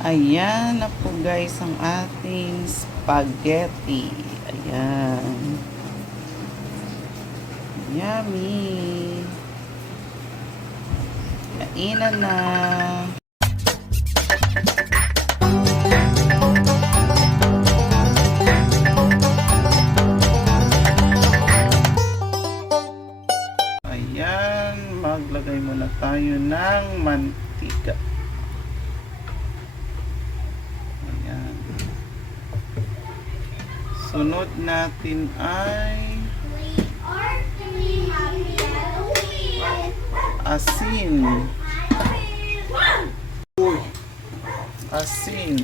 Ayan na po guys ang ating spaghetti. Ayan. Yummy. Kainan na. Ayan. Maglagay muna tayo ng mantika. Sunod natin ay asin. Asin.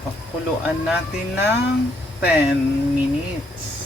Pakuluan natin ng 10 minutes.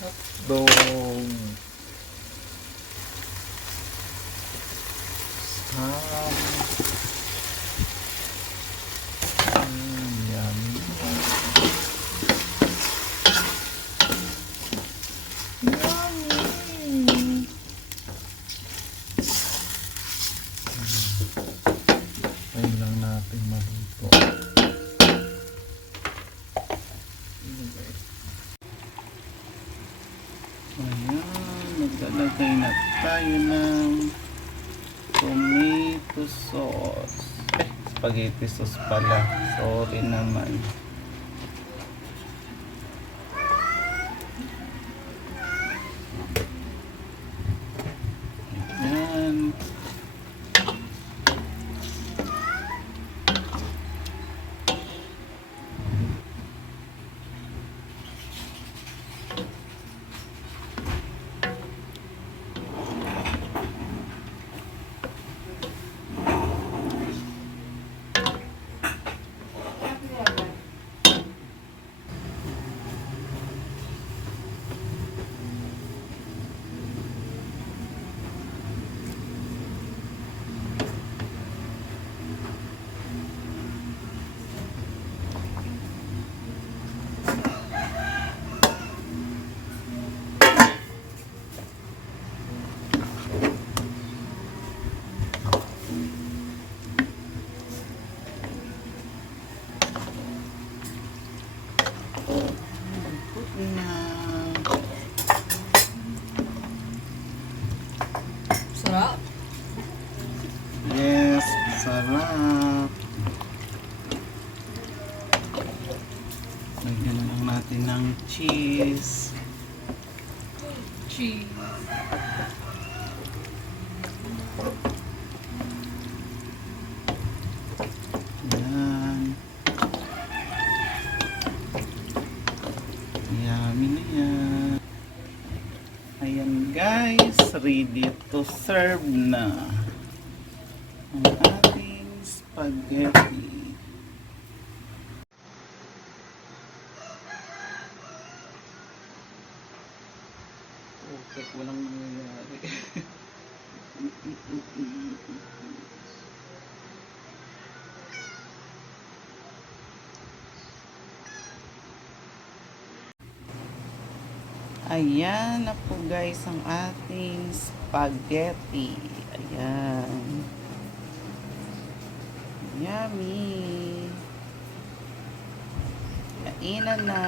Hotdog. Ayun lang natin maluto. Ayan, maglalagay na tayo ng tomato sauce. Spaghetti sauce pala. Sorry naman. Ayan. Sarap. Yes, sarap. Lagyan na lang natin ng cheese. Cheese. Yan. Yummy na yan. Ayan guys, ready to serve na ang ating spaghetti. Okay, walang nangyayari. Ayan na po guys ang ating spaghetti. Ayan. Yummy. Kainan na.